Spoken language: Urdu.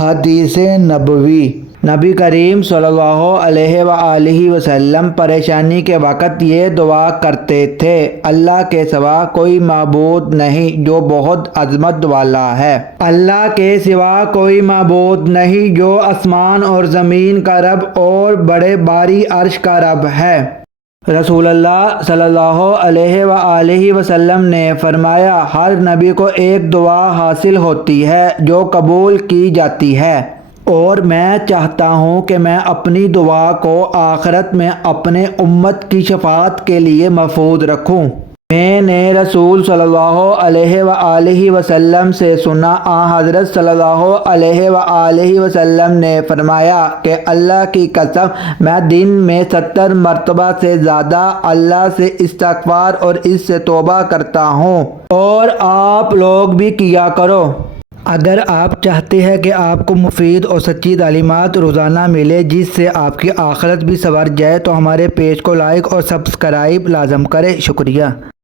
حدیث نبوی۔ نبی کریم صلی اللہ علیہ وآلہ وسلم پریشانی کے وقت یہ دعا کرتے تھے: اللہ کے سوا کوئی معبود نہیں جو بہت عظمت والا ہے۔ اللہ کے سوا کوئی معبود نہیں جو آسمان اور زمین کا رب اور بڑے باری عرش کا رب ہے۔ رسول اللہ صلی اللہ علیہ وآلہ وسلم نے فرمایا: ہر نبی کو ایک دعا حاصل ہوتی ہے جو قبول کی جاتی ہے، اور میں چاہتا ہوں کہ میں اپنی دعا کو آخرت میں اپنے امت کی شفاعت کے لیے محفوظ رکھوں۔ میں نے رسول صلی اللہ علیہ وآلہ وسلم سے سنا، حضرت صلی اللہ علیہ وآلہ وسلم نے فرمایا کہ اللہ کی قسم میں دن میں 70 مرتبہ سے زیادہ اللہ سے استغفار اور اس سے توبہ کرتا ہوں، اور آپ لوگ بھی کیا کرو۔ اگر آپ چاہتے ہیں کہ آپ کو مفید اور سچی تعلیمات روزانہ ملے جس سے آپ کی آخرت بھی سنور جائے، تو ہمارے پیج کو لائک اور سبسکرائب لازم کریں۔ شکریہ۔